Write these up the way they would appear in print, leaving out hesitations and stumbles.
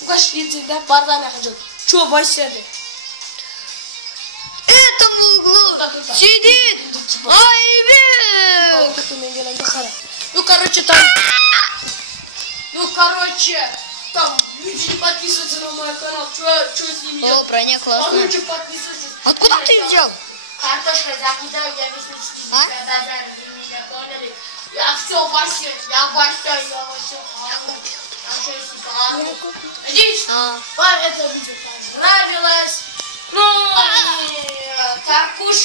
Лукаш видит, да, бардан ходил. Че, Вася? Это в углу сидит Айбек. Ну, короче, там люди не подписываются на мой канал. Че с ними? О, броня классная. Лучше подписывайтесь. Откуда ты взял? Картошка закидаю, я весь ночь не базар, вы меня поняли? Я все, Вася, я все. Надеюсь, вам это видео понравилось. Ну, так уж,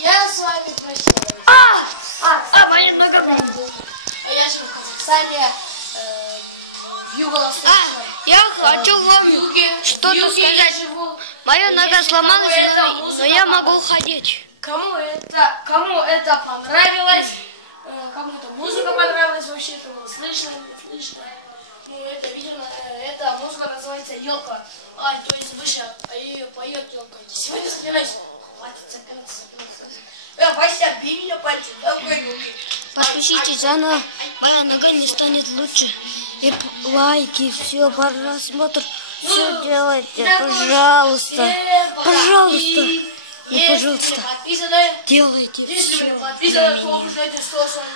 я с вами прощаюсь. Моя нога. Я живу в Казахстане, в юго-восточной. Я хочу вам что-то сказать. Моя нога сломалась, но я могу ходить. Кому это понравилось, кому эта музыка понравилась, вообще это было слышно, не слышно. Ну, это видно, эта музыка называется «Елка». То есть выше поет «Елка». Сегодня собираюсь. Хватит цепляться. Вася, бей меня пальцем, давай руки. Подпишитесь, она, моя нога не станет лучше. И лайки, все, просмотр, все делайте, пожалуйста. Пожалуйста. Ну, пожалуйста, делайте. Если вы подписаны, то уже это 100 с вами.